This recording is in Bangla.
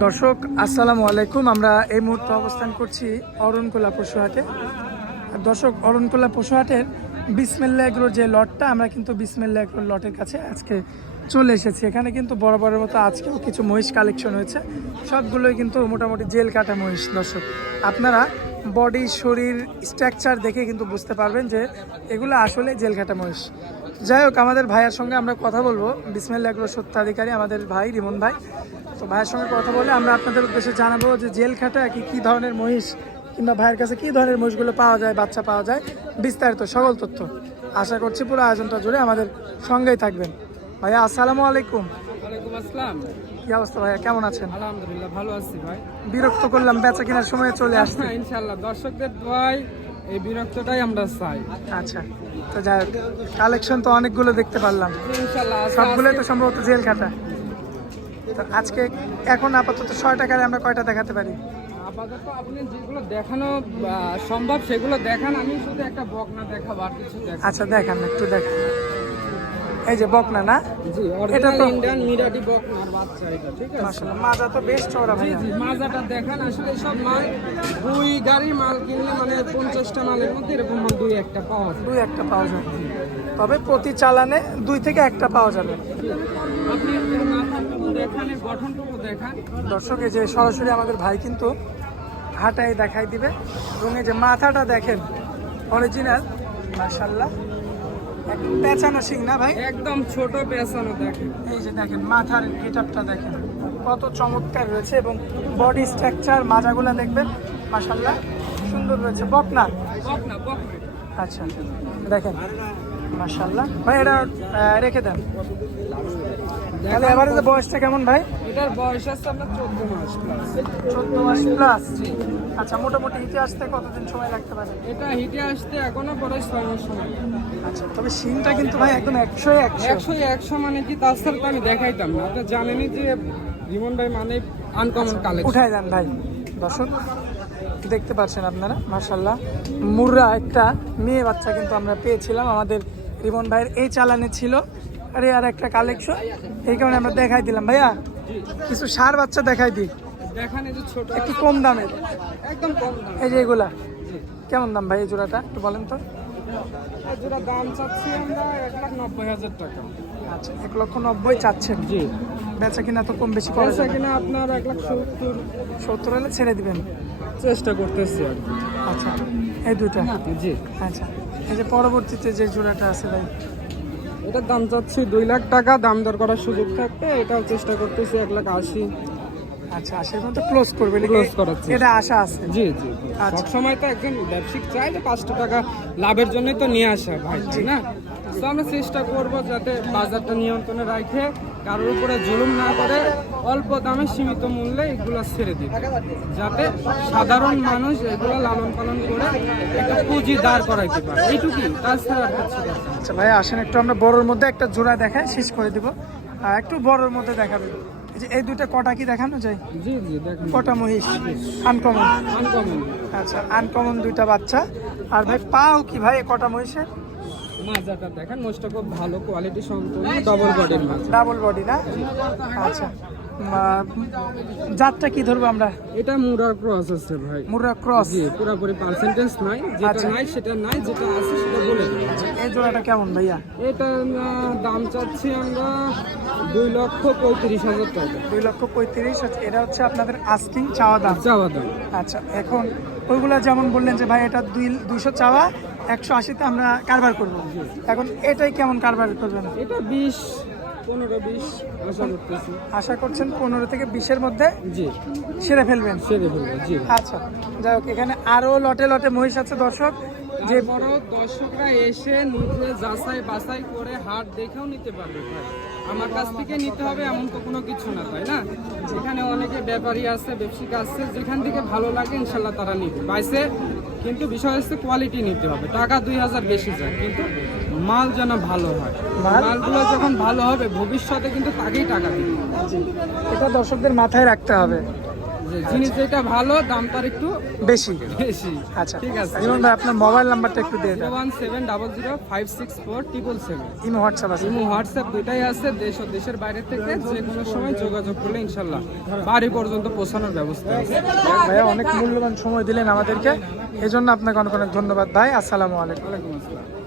দর্শক আসসালামু আলাইকুম। আমরা এই মুহূর্তে অবস্থান করছি অরণকুলা পশুহাটে। দর্শক, অরণকুলা পশুহাটের বিসমিল্লাহ এগ্রোর যে লটটা, আমরা কিন্তু বিসমিল্লাহ এগ্রোর লটের কাছে আজকে চলে এসেছি। এখানে কিন্তু বরাবরের মতো আজকেও কিছু মহিষ কালেকশন হয়েছে, সবগুলোই কিন্তু মোটামুটি জেল কাটা মহিষ। দর্শক, আপনারা বডি শরীর স্ট্রাকচার দেখে কিন্তু বুঝতে পারবেন যে এগুলো আসলে জেল কাটা মহিষ। যাই হোক, আমাদের ভাইয়ের সঙ্গে আমরা কথা বলবো, বিসমিল্লাহ এগ্রোর সত্ত্বাধিকারী আমাদের ভাই রিমন ভাই। তো ভাইয়ের সঙ্গে কথা বলে আমরা আপনাদের উদ্দেশ্যে জানাবো যে জেল খাটা কী ধরনের মহিষ, কিংবা ভাইয়ের কাছে কী ধরনের মহিষগুলো পাওয়া যায়, বাচ্চা পাওয়া যায়, বিস্তারিত সকল তথ্য। আশা করছি পুরো আয়োজনটা জুড়ে আমাদের সঙ্গেই থাকবেন। ভাইয়া আসসালামু আলাইকুম। ওয়ালাইকুম আসসালাম। কি অবস্থা ভাইয়া, কেমন আছেন? আলহামদুলিল্লাহ, ভালো আছি ভাই। বিরক্ত করলাম বেচা কেনার সময় চলে আসছে। ইনশাআল্লাহ দর্শকদের দোয়ায় এই বিরক্তটাই আমরা চাই। আচ্ছা, তো যাই হোক, কালেকশন তো অনেকগুলো দেখতে পারলাম, ইনশাআল্লাহ সবগুলোই তো সম্ভবত জেল খাটা। তো আজকে এখন আপাতত 6 টাকায় আমরা কয়টা দেখাতে পারি? আপাতত আপনি যেগুলো দেখানো সম্ভব সেগুলো দেখান, আমি শুধু একটা বকনা দেখাবো, আর কিছু দেখাবো। আচ্ছা দেখান, একটু দেখান। এই যে বকনা না? জি, এটা তো ইন্ডিয়ান মিরাটি বকনার বাচ্চা এটা, ঠিক আছে? মাশাআল্লাহ, মাজা তো বেশ চওড়া ভাই। জি, মাজাটা দেখান। আসলে সব মাল 2 গাড়ি মাল কিনলে মানে 50টা মালের মধ্যে এরকম মাল 2-1টা পাওয়া যায়। 2-1টা পাওয়া যায়, তবে প্রতি চালানে 2 থেকে 1টা পাওয়া যাবে। আপনি মাথাটুকু দেখান, গঠনটুকু দেখান। দর্শক, এই যে সরাসরি আমাদের ভাই কিন্তু হাঁটাই দেখাই দিবে, এবং এই যে মাথাটা দেখেন অরিজিনাল, মাশাআল্লাহ, একদম পেঁচানো শিং না ভাই? একদম ছোট পেছানো দেখেন। এই যে দেখেন মাথার গেটআপটা দেখেন কত চমৎকার রয়েছে, এবং বডি স্ট্রাকচার মাজাগুলা দেখবেন মাশাআল্লাহ সুন্দর রয়েছে। বকনা? বকনা। আচ্ছা দেখেন মাশাআল্লাহ ভাই, এটা রেখে দেন। তাহলে এভারেজে বয়সটা কেমন ভাই? এটার বয়স আছে আপনার 14 মাস প্লাস। 14 মাস প্লাস। আচ্ছা, মোটামুটি হিটে আসতে কতদিন সময় লাগতে পারে? এটা হিটে আসতে এখনো পরে 6 মাস সময়। আচ্ছা, তবে শিংটা কিন্তু ভাই একদম 100 মানে কি, তাছাড়া তো আমি দেখাইতাম না। আপনি জানেনই যে রিমন ভাই মানে আনকমন কালেকশন। উঠাই দেন ভাই। দর্শক দেখতে পাচ্ছেন আপনারা মাশাআল্লাহ, মুর্রা একটা মেয়ে বাচ্চা কিন্তু আমরা পেয়েছিলাম, আমাদের রিমন ভাইয়ের এই চালানে ছিল। আরে আর একটা কালেকশন, এই কারণে আমরা দেখাই দিলাম। ভাইয়া কিছু ষাঁড় বাচ্চা দেখাই দিই, দেখান। এই যে ছোট, একটু কম দামের, একদম কম দাম। এই যে এগুলা কেমন দাম ভাই? এই জোড়াটা একটু বলেন তো। এই জোড়া দাম চাচ্ছি আমরা 1,90,000 টাকা। আচ্ছা, 1,90,000 চাচ্ছেন? জি। বেচা কিনা তো কম বেশি করা বেচা যাবে? কিনা আপনার 1,70,000 70 হলে ছেড়ে দিবেন? চেষ্টা করতেছি আর কি। আচ্ছা, এই দুইটা? জি। আচ্ছা, এই যে পরবর্তীতে যে জোড়াটা আছে ভাই, এটার দাম চাচ্ছি 2 লাখ টাকা, দাম দর করার সুযোগ থাকবে। এটাও চেষ্টা করতেছি 1,80,000। আচ্ছা, 80-র মধ্যে ক্লোজ করবে? ক্লোজ করাচ্ছি, এটা আশা আছে? জি জি। আচ্ছা। সব সময় তো একজন ব্যবসায়িক চাই যে 5টা টাকা লাভের জন্যই তো নিয়ে আসা ভাই, তাই না? তো আমরা চেষ্টা করব যাতে বাজারটা নিয়ন্ত্রণে রাখে, কারোর উপরে জুলুম না করে, অল্প দামে সীমিত মূল্যে এগুলো ছেড়ে দিবে, যাতে সাধারণ মানুষ এগুলো লালন পালন করে একটা পুঁজি দাঁড় করাইতে পারে। এইটুকুই, তাছাড়া আর কিছু না। আচ্ছা ভাই, আসেন একটু আমরা বড়োর মধ্যে একটা জোড়া দেখায় শেষ করে দিব, আর একটু বড়োর মধ্যে দেখাবেন। এই যে এই দুইটা কটা কি দেখানো যায়? জি জি, দেখুন। কটা মহিষ? আনকমন? আনকমন। আচ্ছা, আনকমন দুইটা বাচ্চা। আর ভাই পাও কি ভাই কটা মহিষের? মাজাটা দেখেন, মোষটা খুব ভালো কোয়ালিটি সম্পূর্ণ, ডবল বডির মাছ। ডাবল বডি না? আচ্ছা, জাতটা কি ধরবো আমরা? এটা মুরার ক্রস আছে ভাই। মুর্রা ক্রস? জি, পুরোপুরি পার্সেন্টেজ নাই, যেটা আচ্ছা। নাই সেটা নাই, যেটা আছে সেটা বলে দিই। এই জোড়াটা কেমন ভাইয়া? এটা দাম চাচ্ছি আমরা 2,35,000 টাকা। 2,35,000। আচ্ছা, এটা হচ্ছে আপনাদের আস্কিং চাওয়া দাম? চাওয়া দাম। আচ্ছা, এখন ওইগুলা যেমন বললেন যে ভাই এটা 200 চাওয়া, 180-তে আমরা কারবার করব, এখন এটাই কেমন কারবার করবেন? এটা 20, 15-20 আশা করতেছি। আশা করছেন 15 থেকে 20-এর মধ্যে জি, সেরে ফেলবেন? সেরে ফেলবো। জি। আচ্ছা, যাই হোক, এখানে আরো লটে লটে মহিষ আছে দর্শক, যে বড় দর্শকরা এসে নিজে যাচাই বাছাই করে হাট দেখেও নিতে পারবে ভাই। আমার কাছ থেকে নিতে হবে এমন তো কোনো কিছু না, তাই না? যেখানে অনেকে ব্যাপারী আছে, ব্যবসায়িক আছে, যেখান থেকে ভালো লাগে ইনশাল্লাহ তারা নিবে বাইসে। কিন্তু বিষয় হচ্ছে কোয়ালিটি নিতে হবে। টাকা 2,000 বেশি যায়, কিন্তু মাল যেন ভালো হয়। মালগুলো যখন ভালো হবে ভবিষ্যতে কিন্তু তাকেই টাকা দিবে। এটা দর্শকদের মাথায় রাখতে হবে। যে জিনিস যেটা ভালো দাম তার একটু বেশি। বেশি। আচ্ছা ঠিক আছে। রিমন ভাই আপনার মোবাইল নাম্বারটা একটু দিয়ে দেন। 01700564777। ইমো হোয়াটসঅ্যাপ আছে? ইমো হোয়াটসঅ্যাপ দুটাই আছে। দেশ ও দেশের বাইরে থেকে যে কোনো সময় যোগাযোগ করলে ইনশাল্লাহ বাড়ি পর্যন্ত পৌঁছানোর ব্যবস্থা আছে। ভাইয়া অনেক মূল্যবান সময় দিলেন আমাদেরকে, এই জন্য আপনাকে অনেক অনেক ধন্যবাদ ভাই। আসসালামু আলাইকুম। ওয়ালাইকুম আসসালাম।